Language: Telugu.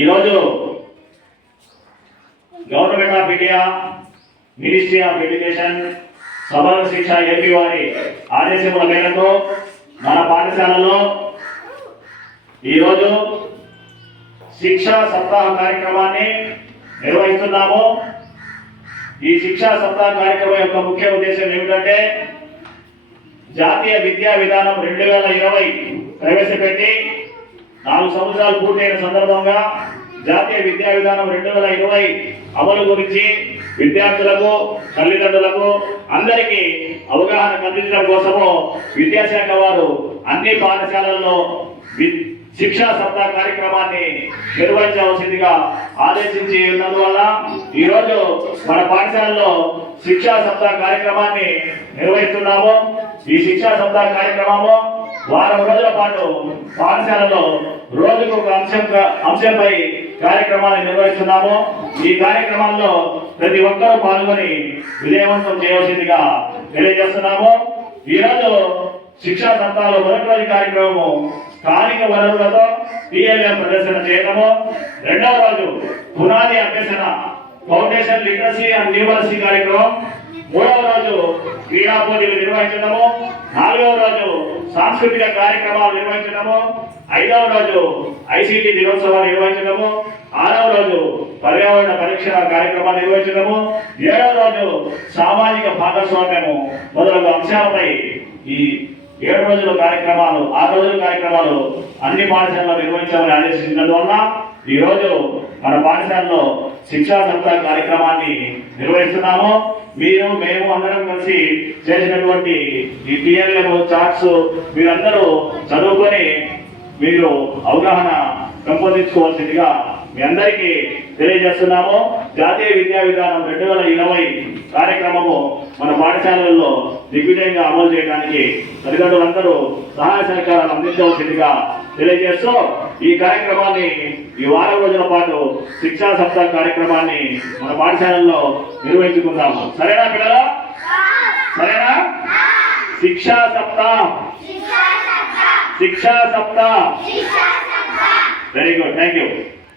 ఈరోజు government of India ministry of education సమగ్ర శిక్ష ఏపీ వారి ఆదేశముల మేరకు మన పాఠశాలలో ఈరోజు శిక్షా సప్తాహ కార్యక్రమాన్ని నిర్వహిస్తున్నాము. ఈ శిక్షా సప్తాహ కార్యక్రమం యొక్క ముఖ్య ఉద్దేశం ఏమిటంటే జాతీయ విద్యా విధానం 2020 ప్రవేశపెట్టి 4 సంవత్సరాలు పూర్తయిన సందర్భంగా జాతీయ విద్యా విధానం 2020 అమలు గురించి విద్యార్థులకు, తల్లిదండ్రులకు అందరికీ అవగాహన కల్పించడం కోసము విద్యాశాఖ వారు అన్ని పాఠశాలల్లో శిక్షా సప్తాహ కార్యక్రమాన్ని నిర్వహించవలసిందిగా ఆదేశించి ఉన్నందువల్ల ఈరోజు మన పాఠశాలలో శిక్షా సప్తాహ కార్యక్రమాన్ని నిర్వహిస్తున్నాము. ఈ శిక్షా సప్తాహ కార్యక్రమము వారం రోజుల పాటు పాఠశాలలో రోజుకు ఒక అంశంపై కార్యక్రమాన్ని నిర్వహిస్తున్నాము. ఈ కార్యక్రమంలో ప్రతి ఒక్కరూ పాల్గొని విజయవంతం చేయవలసిందిగా తెలియజేస్తున్నాము. ఈరోజు శిక్షా సప్తాహలో మొదటి రోజు కార్యక్రమము స్థానిక వనరులతో టీఎల్ఎం ప్రదర్శన చేయడము, రెండవ రోజు పునాది అభ్యసన ఫౌండేషన్ లిటరసీ అండ్ న్యూమరసీ కార్యక్రమం, మూడవ రోజు క్రీడా పోటీలు నిర్వహించడము, నాలుగవ రోజు సాంస్కృతిక కార్యక్రమాలు నిర్వహించడము, ఐదవ రోజు ఐసిటి దినోత్సవాలు నిర్వహించడము, ఆరవ రోజు పర్యావరణ పరీక్ష కార్యక్రమాలు నిర్వహించడము, ఏడవ రోజు సామాజిక భాగస్వామ్యము మొదలగు అంశాలపై ఈ 7 రోజుల కార్యక్రమాలు 6 రోజుల కార్యక్రమాలు అన్ని పాఠశాలలో నిర్వహించామని ఆదేశించినందువల్ల ఈరోజు మన పాఠశాలలో శిక్షా సప్తాహ కార్యక్రమాన్ని నిర్వహిస్తున్నాము. మేము అందరం కలిసి చేసినటువంటి ఈ టిఎల్ఎం చార్ట్స్ మీరందరూ చదువుకొని మీరు అవగాహన పెంపొందించుకోవాల్సిందిగా మీ అందరికీ తెలియజేస్తున్నాము. జాతీయ విద్యా విధానం 2020 కార్యక్రమము మన పాఠశాలల్లో దిగ్విజయంగా అమలు చేయడానికి తల్లిదండ్రులందరూ సహాయ సహకారాలు అందించవలసిందిగా తెలియజేస్తూ ఈ కార్యక్రమాన్ని ఈ వారం రోజుల పాటు శిక్షా సప్తాహ కార్యక్రమాన్ని మన పాఠశాలల్లో నిర్వహించుకుందాము. సరేనా పిల్లలు? సరేనా? శిక్షా సప్తాహ వెరీ గుడ్, థ్యాంక్ యూ.